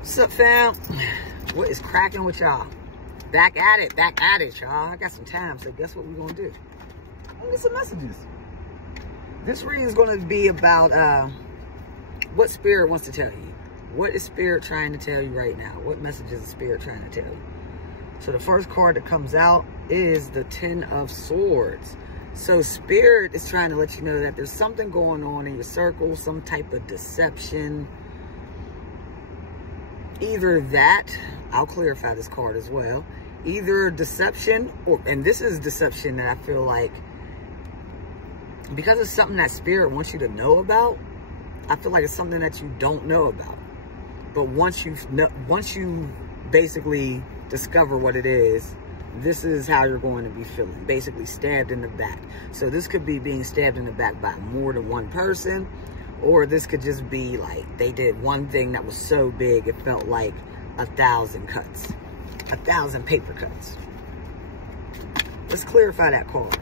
What's up, fam? What is cracking with y'all? Back at it, y'all. I got some time, so guess what we're gonna do? Get some messages. This reading is gonna be about what Spirit wants to tell you. What is Spirit trying to tell you right now? What message is the Spirit trying to tell you? So the first card that comes out is the Ten of Swords. So Spirit is trying to let you know that there's something going on in your circle, some type of deception. Either that, I'll clarify this card as well, either deception, or, and this is deception that I feel like, because it's something that Spirit wants you to know about, I feel like it's something that you don't know about. But once you basically discover what it is, this is how you're going to be feeling, basically stabbed in the back. So this could be being stabbed in the back by more than one person, or this could just be like they did one thing that was so big it felt like 1,000 cuts, 1,000 paper cuts. Let's clarify that card.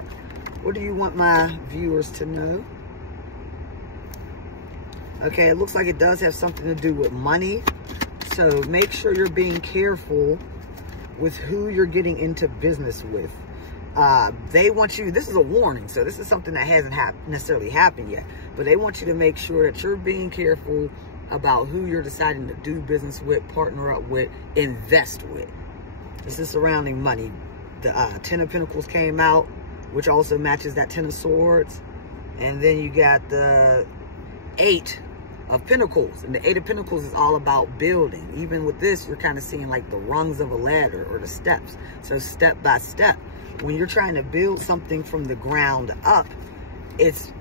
What do you want my viewers to know? Okay, it looks like it does have something to do with money. So make sure you're being careful with who you're getting into business with. They want you, this is a warning, so this is something that hasn't necessarily happened yet, but they want you to make sure that you're being careful about who you're deciding to do business with, partner up with, invest with. This is surrounding money. The Ten of Pentacles came out, which also matches that Ten of Swords. And then you got the Eight of Pentacles. And the Eight of Pentacles is all about building. Even with this, you're kind of seeing like the rungs of a ladder or the steps. So step by step. When you're trying to build something from the ground up, it's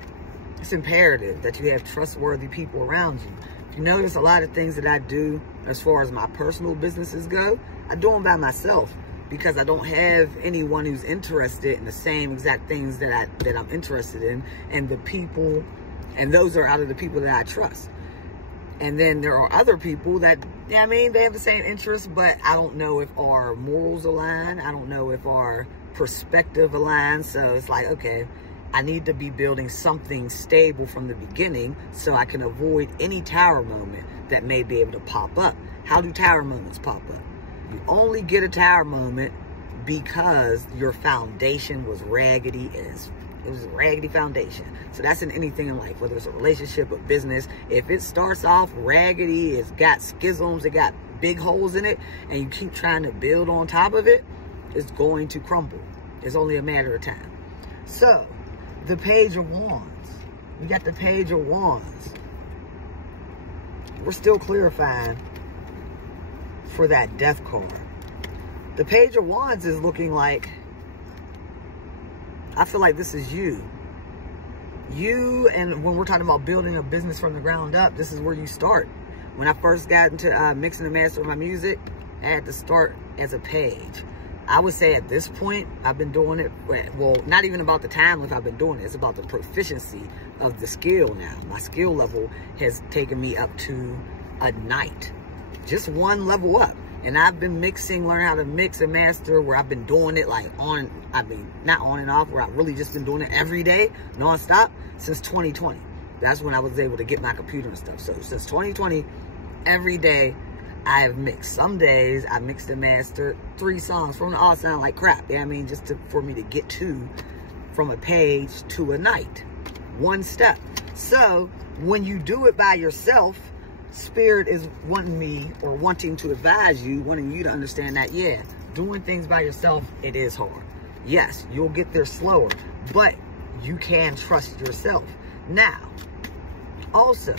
imperative that you have trustworthy people around you. If you notice, a lot of things that I do as far as my personal businesses go, I do them by myself because I don't have anyone who's interested in the same exact things that I'm interested in, and the people, and those are out of the people that I trust. And then there are other people that, yeah, I mean, they have the same interests, but I don't know if our morals align. I don't know if our perspective aligns. So it's like, okay, I need to be building something stable from the beginning so I can avoid any tower moment that may be able to pop up. How do tower moments pop up? You only get a tower moment because your foundation was raggedy as it was a raggedy foundation. So that's in anything in life, whether it's a relationship or business. If it starts off raggedy, it's got schisms, it got big holes in it, and you keep trying to build on top of it, it's going to crumble. It's only a matter of time. So, the Page of Wands. We got the Page of Wands. We're still clarifying for that Death card. The Page of Wands is looking like, I feel like this is you. You, and when we're talking about building a business from the ground up, this is where you start. When I first got into mixing and mastering my music, I had to start as a page. I would say at this point, I've been doing it, well, not even about the time if I've been doing it, it's about the proficiency of the skill now. My skill level has taken me up to a knight. Just one level up. And I've been mixing, learning how to mix and master, where I've been doing it like not on and off, where I've really just been doing it every day, nonstop, since 2020. That's when I was able to get my computer and stuff. So since 2020, every day I have mixed. Some days I mixed and mastered 3 songs from all sound like crap. Yeah, I mean, just for me to get from a page to a night. One step. So when you do it by yourself, Spirit is wanting to advise you, wanting you to understand that, yeah, doing things by yourself, it is hard. Yes, you'll get there slower, but you can trust yourself. Now, also,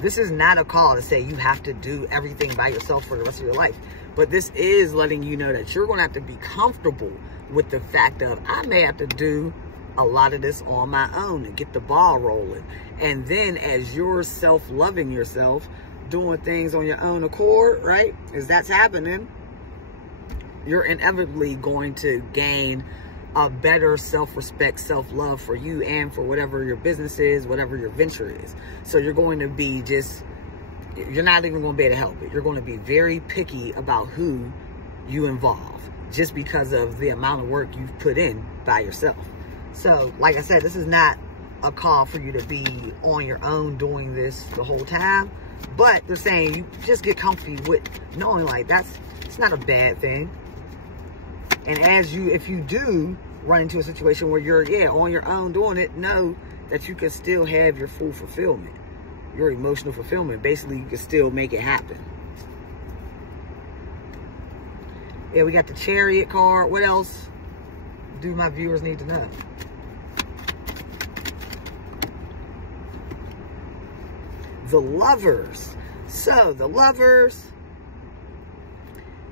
this is not a call to say you have to do everything by yourself for the rest of your life, but this is letting you know that you're going to have to be comfortable with the fact of, I may have to do a lot of this on my own and get the ball rolling. And then as you're self-loving yourself, doing things on your own accord, right? As that's happening, you're inevitably going to gain a better self-respect, self-love for you and for whatever your business is, whatever your venture is. So you're going to be you're not even going to be able to help it. You're going to be very picky about who you involve just because of the amount of work you've put in by yourself. So, like I said, this is not a call for you to be on your own doing this the whole time. But they're saying you just get comfy with knowing like it's not a bad thing. And if you do run into a situation where you're, on your own doing it, know that you can still have your full fulfillment, your emotional fulfillment. Basically, you can still make it happen. Yeah, we got the Chariot card. What else do my viewers need to know? The Lovers. So, the Lovers.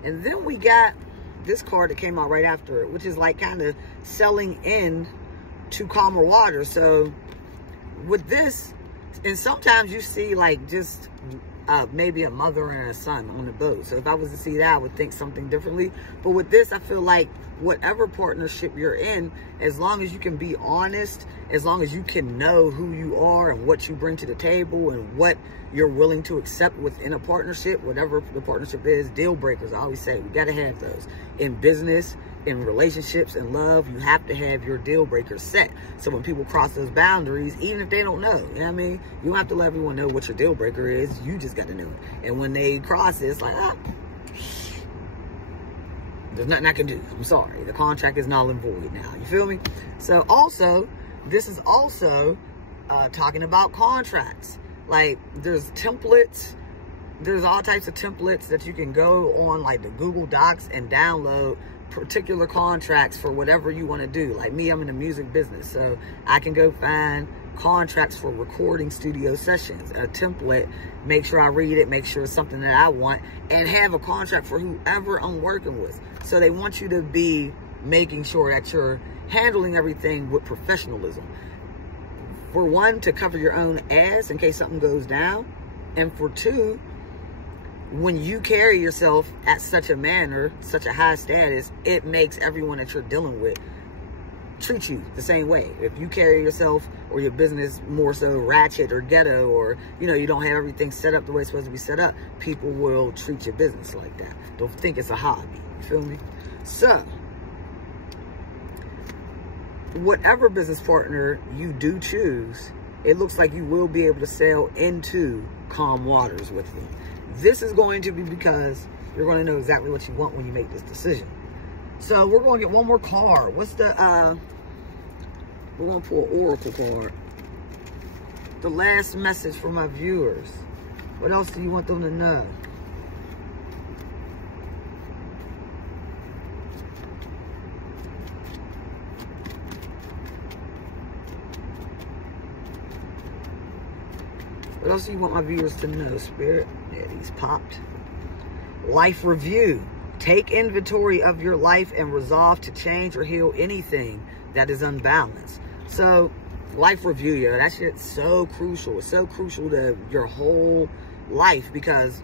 And then we got this card that came out right after it, which is like kind of selling in to calmer waters. So, with this, and sometimes you see like just maybe a mother and a son on the boat. So if I was to see that, I would think something differently. But with this, I feel like whatever partnership you're in, as long as you can be honest, as long as you can know who you are and what you bring to the table and what you're willing to accept within a partnership, whatever the partnership is, deal breakers. I always say we got to have those in business, in relationships, and love. You have to have your deal breakers set. So when people cross those boundaries, even if they don't know, you know what I mean? You don't have to let everyone know what your deal breaker is. You just got to know it. And when they cross it, it's like, there's nothing I can do. I'm sorry. The contract is null and void now. You feel me? So also, this is also talking about contracts. Like, there's templates. There's all types of templates that you can go on, like the Google Docs, and download particular contracts for whatever you want to do. Like me, I'm in the music business, so I can go find contracts for recording studio sessions, a template, make sure I read it, make sure it's something that I want, and have a contract for whoever I'm working with. So they want you to be making sure that you're handling everything with professionalism. For one, to cover your own ass in case something goes down. And for two, when you carry yourself at such a manner, such a high status, it makes everyone that you're dealing with treat you the same way. If you carry yourself or your business more so ratchet or ghetto, or you don't have everything set up the way it's supposed to be set up, people will treat your business like that. Don't think it's a hobby. You feel me? So, whatever business partner you do choose, it looks like you will be able to sail into calm waters with them. This is going to be because you're going to know exactly what you want when you make this decision. So we're going to get one more card. What's the, we're going to pull an Oracle card. The last message for my viewers. What else do you want them to know? What else do you want my viewers to know, Spirit? Yeah, these popped. Life review. Take inventory of your life and resolve to change or heal anything that is unbalanced. So, life review, yeah, that shit's so crucial. It's so crucial to your whole life, because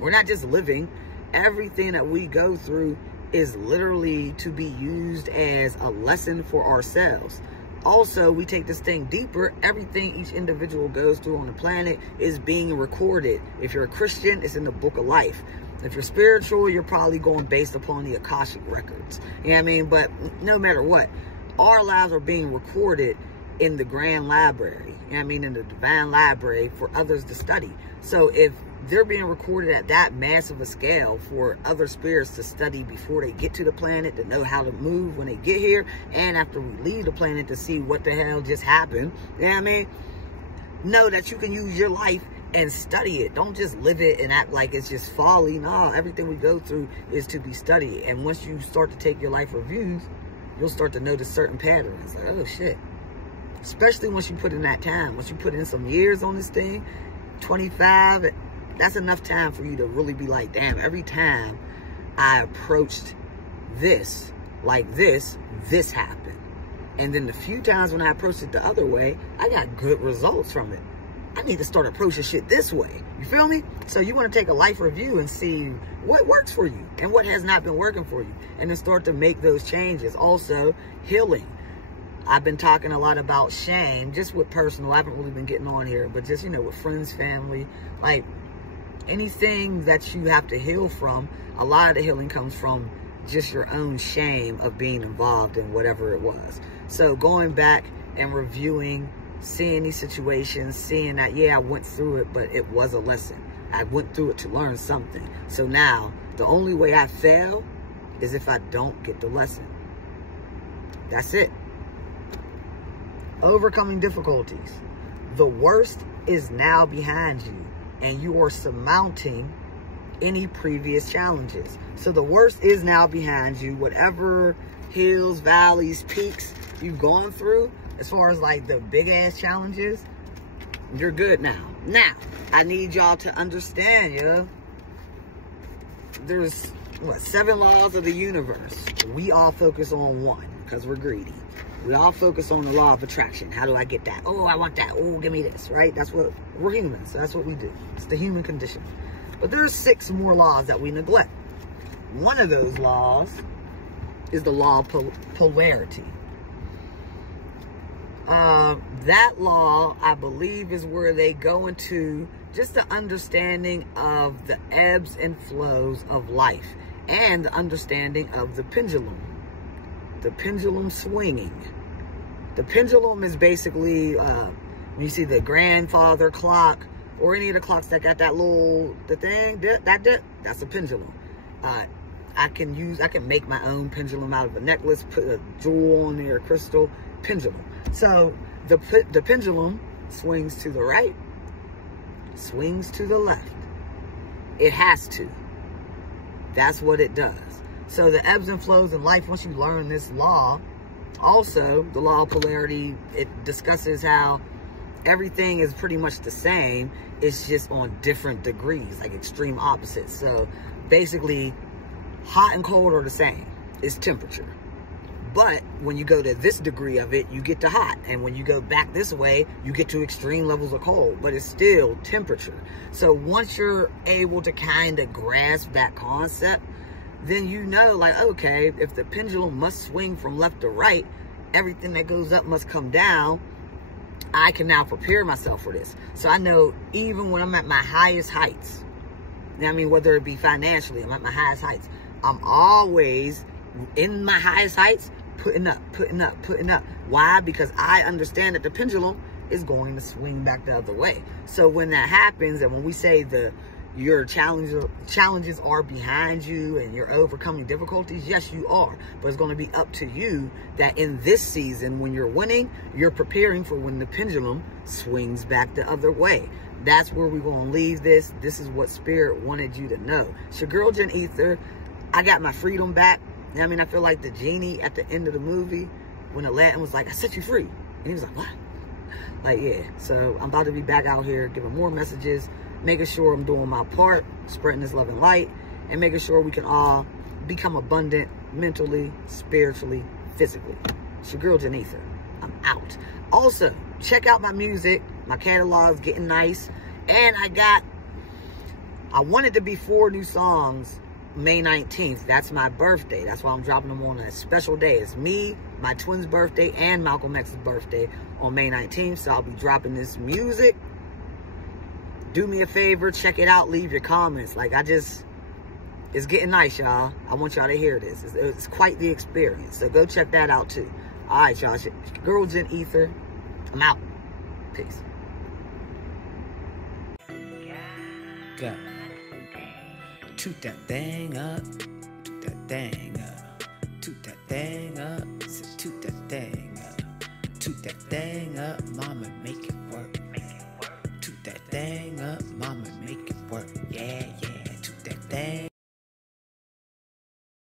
we're not just living. Everything that we go through is literally to be used as a lesson for ourselves. Also, we take this thing deeper. Everything each individual goes through on the planet is being recorded. If you're a Christian, it's in the book of life. If you're spiritual, you're probably going based upon the Akashic records. You know what I mean? But no matter what, our lives are being recorded in the grand library. You know what I mean? In the divine library for others to study. So if they're being recorded at that massive a scale for other spirits to study before they get to the planet, to know how to move when they get here, and after we leave the planet to see what the hell just happened, you know what I mean? Know that you can use your life and study it. Don't just live it and act like it's just folly. No, everything we go through is to be studied. And once you start to take your life reviews, you'll start to notice certain patterns. Like, oh shit. Especially once you put in that time. Once you put in some years on this thing, 25, that's enough time for you to really be like, damn, every time I approached this like this happened. And then the few times when I approached it the other way, I got good results from it. I need to start approaching shit this way. You feel me? So you want to take a life review and see what works for you and what has not been working for you, and then start to make those changes. Also, healing. I've been talking a lot about shame, just with personal. I haven't really been getting on here, but just, with friends, family, like anything that you have to heal from. A lot of the healing comes from just your own shame of being involved in whatever it was. So going back and reviewing, seeing these situations, seeing that, yeah, I went through it, but it was a lesson. I went through it to learn something. So now, the only way I fail is if I don't get the lesson. That's it. Overcoming difficulties. The worst is now behind you, and you are surmounting any previous challenges. So the worst is now behind you. Whatever hills, valleys, peaks you've gone through, as far as like the big ass challenges, you're good now. Now, I need y'all to understand, yo. There's, what, 7 laws of the universe. We all focus on one because we're greedy. We all focus on the law of attraction. How do I get that? Oh, I want that. Oh, give me this, right? That's what, we're humans. So that's what we do. It's the human condition. But there's 6 more laws that we neglect. One of those laws is the law of polarity. That law, I believe, is where they go into just the understanding of the ebbs and flows of life and the understanding of the pendulum. The pendulum swinging. The pendulum is basically, when you see the grandfather clock or any of the clocks that got that little, that's a pendulum. I can make my own pendulum out of a necklace, put a jewel on there, a crystal pendulum. So the pendulum swings to the right, swings to the left. It has to. That's what it does. So the ebbs and flows in life, once you learn this law, also the law of polarity, it discusses how everything is pretty much the same. It's just on different degrees, like extreme opposites. So basically, hot and cold are the same. It's temperature. But when you go to this degree of it, you get to hot. And when you go back this way, you get to extreme levels of cold. But it's still temperature. So once you're able to kind of grasp that concept, then you know, like, okay, if the pendulum must swing from left to right, everything that goes up must come down. I can now prepare myself for this. So I know even when I'm at my highest heights, I mean, whether it be financially, I'm at my highest heights, I'm always in my highest heights, putting up, putting up, putting up. Why? Because I understand that the pendulum is going to swing back the other way. So when that happens, and when we say your challenges are behind you and you're overcoming difficulties, yes, you are. But it's going to be up to you that in this season, when you're winning, you're preparing for when the pendulum swings back the other way. That's where we're going to leave this. This is what Spirit wanted you to know. It's your girl, Jen Ether. I got my freedom back. I mean, I feel like the genie at the end of the movie when Aladdin was like, I set you free. And he was like, what? Like, yeah. So I'm about to be back out here giving more messages, making sure I'm doing my part, spreading this love and light, and making sure we can all become abundant mentally, spiritually, physically. It's your girl, Jen Ether. I'm out. Also, check out my music. My catalog's getting nice. And I wanted to be 4 new songs May 19th. That's my birthday. That's why I'm dropping them on a special day. It's me, my twin's birthday, and Malcolm X's birthday on May 19th. So I'll be dropping this music. Do me a favor, check it out, leave your comments. Like, it's getting nice, y'all. I want y'all to hear this. It's quite the experience. So go check that out too. All right, y'all. Girl Jen Ether. I'm out. Peace. Go. Toot that thing up. Toot that thing up. Toot that thing up. Say, toot that thing up. Toot that thing up. Mama, make it work. Toot that thing up. Mama, make it work. Yeah, yeah. Toot that thing.